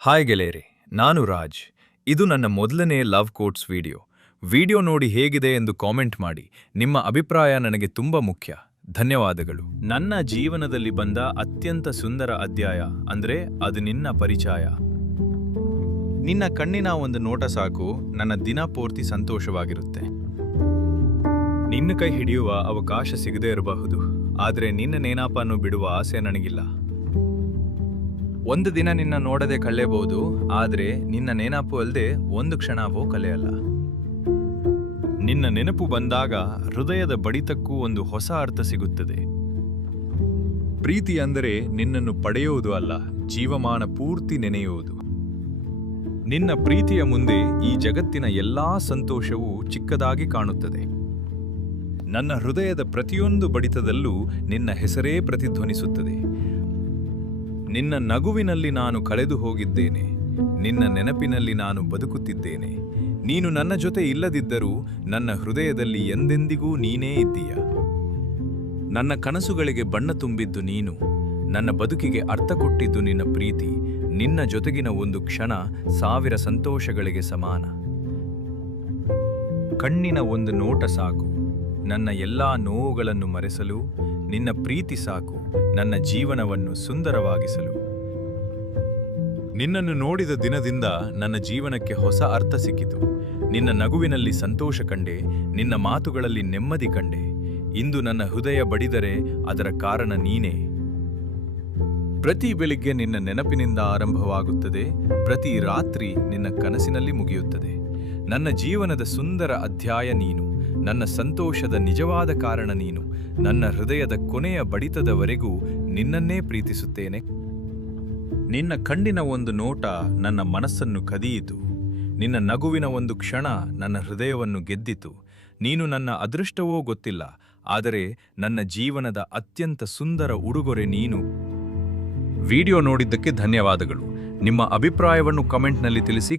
Hi ಗೆಳೆಯರೆ, ನಾನು ರಾಜ್. ಇದು ನನ್ನ ಮೊದಲನೇ ಲವ್ ಕೋಟ್ಸ್ ವಿಡಿಯೋ ನೋಡಿ ಹೇಗಿದೆ ಎಂದು ಕಾಮೆಂಟ್ ಮಾಡಿ. ನಿಮ್ಮ ಅಭಿಪ್ರಾಯ ನನಗೆ ತುಂಬಾ ಮುಖ್ಯ. ಧನ್ಯವಾದಗಳು. ನನ್ನ ಜೀವನದಲ್ಲಿ ಬಂದ ಅತ್ಯಂತ ಸುಂದರ ಅಧ್ಯಾಯ ಅಂದ್ರೆ ಅದು ನಿನ್ನ ಪರಿಚಯ. ನಿನ್ನ ಕಣ್ಣಿನ ಒಂದು ನೋಟ ಸಾಕು, ನನ್ನ ದಿನ ಪೂರ್ತಿ ಸಂತೋಷವಾಗಿರುತ್ತೆ. ನಿನ್ನ ಕೈ ಹಿಡಿಯುವ ಅವಕಾಶ ಸಿಗದೇ ಇರಬಹುದು, ಆದರೆ ನಿನ್ನ ನೆನಪನ್ನು ಬಿಡುವ ಆಸೆ ನನಗಿಲ್ಲ. ಒಂದು ದಿನ ನಿನ್ನ ನೋಡದೆ ಕಳೆಯಬಹುದು, ಆದರೆ ನಿನ್ನ ನೆನಪು ಅಲ್ಲದೆ ಒಂದು ಕ್ಷಣವೂ ಕಳೆಯಲ್ಲ. ನಿನ್ನ ನೆನಪು ಬಂದಾಗ ಹೃದಯದ ಬಡಿತಕ್ಕೂ ಒಂದು ಹೊಸ ಅರ್ಥ ಸಿಗುತ್ತದೆ. ಪ್ರೀತಿ ಅಂದರೆ ನಿನ್ನನ್ನು ಪಡೆಯುವುದು ಅಲ್ಲ, ಜೀವಮಾನ ಪೂರ್ತಿ ನೆನೆಯುವುದು. ನಿನ್ನ ಪ್ರೀತಿಯ ಮುಂದೆ ಈ ಜಗತ್ತಿನ ಎಲ್ಲಾ ಸಂತೋಷವೂ ಚಿಕ್ಕದಾಗಿ ಕಾಣುತ್ತದೆ. ನನ್ನ ಹೃದಯದ ಪ್ರತಿಯೊಂದು ಬಡಿತದಲ್ಲೂ ನಿನ್ನ ಹೆಸರೇ ಪ್ರತಿಧ್ವನಿಸುತ್ತದೆ. ನಿನ್ನ ನಗುವಿನಲ್ಲಿ ನಾನು ಕಳೆದು ಹೋಗಿದ್ದೇನೆ, ನಿನ್ನ ನೆನಪಿನಲ್ಲಿ ನಾನು ಬದುಕುತ್ತಿದ್ದೇನೆ. ನೀನು ನನ್ನ ಜೊತೆ ಇಲ್ಲದಿದ್ದರೂ ನನ್ನ ಹೃದಯದಲ್ಲಿ ಎಂದೆಂದಿಗೂ ನೀನೇ ಇದ್ದೀಯ. ನನ್ನ ಕನಸುಗಳಿಗೆ ಬಣ್ಣ ತುಂಬಿದ್ದು ನೀನು, ನನ್ನ ಬದುಕಿಗೆ ಅರ್ಥ ಕೊಟ್ಟಿದ್ದು ನಿನ್ನ ಪ್ರೀತಿ. ನಿನ್ನ ಜೊತೆಗಿನ ಒಂದು ಕ್ಷಣ 1000 ಸಂತೋಷಗಳಿಗೆ ಸಮಾನ. ಕಣ್ಣಿನ ಒಂದು ನೋಟ ಸಾಕು, ನನ್ನ ಎಲ್ಲಾ ನೋವುಗಳನ್ನು ಮರೆಸಲು. ನಿನ್ನ ಪ್ರೀತಿ ಸಾಕು, ನನ್ನ ಜೀವನವನ್ನು ಸುಂದರವಾಗಿಸಲು. ನಿನ್ನನ್ನು ನೋಡಿದ ದಿನದಿಂದ ನನ್ನ ಜೀವನಕ್ಕೆ ಹೊಸ ಅರ್ಥ ಸಿಕ್ಕಿತು. ನಿನ್ನ ನಗುವಿನಲ್ಲಿ ಸಂತೋಷ ಕಂಡೆ, ನಿನ್ನ ಮಾತುಗಳಲ್ಲಿ ನೆಮ್ಮದಿ ಕಂಡೆ. ಇಂದು ನನ್ನ ಹೃದಯ ಬಡಿದರೆ ಅದರ ಕಾರಣ ನೀನೇ. ಪ್ರತಿ ಬೆಳಿಗ್ಗೆ ನಿನ್ನ ನೆನಪಿನಿಂದ ಆರಂಭವಾಗುತ್ತದೆ, ಪ್ರತಿ ರಾತ್ರಿ ನಿನ್ನ ಕನಸಿನಲ್ಲಿ ಮುಗಿಯುತ್ತದೆ. ನನ್ನ ಜೀವನದ ಸುಂದರ ಅಧ್ಯಾಯ ನೀನು, ನನ್ನ ಸಂತೋಷದ ನಿಜವಾದ ಕಾರಣ ನೀನು. ನನ್ನ ಹೃದಯದ ಕೊನೆಯ ಬಡಿತದವರೆಗೂ ನಿನ್ನನ್ನೇ ಪ್ರೀತಿಸುತ್ತೇನೆ. ನಿನ್ನ ಕಣ್ಣಿನ ಒಂದು ನೋಟ ನನ್ನ ಮನಸ್ಸನ್ನು ಕದಿಯಿತು, ನಿನ್ನ ನಗುವಿನ ಒಂದು ಕ್ಷಣ ನನ್ನ ಹೃದಯವನ್ನು ಗೆದ್ದಿತು. ನೀನು ನನ್ನ ಅದೃಷ್ಟವೋ ಗೊತ್ತಿಲ್ಲ, ಆದರೆ ನನ್ನ ಜೀವನದ ಅತ್ಯಂತ ಸುಂದರ ಉಡುಗೊರೆ ನೀನು. ವಿಡಿಯೋ ನೋಡಿದ್ದಕ್ಕೆ ಧನ್ಯವಾದಗಳು. ನಿಮ್ಮ ಅಭಿಪ್ರಾಯವನ್ನು ಕಮೆಂಟ್ನಲ್ಲಿ ತಿಳಿಸಿ.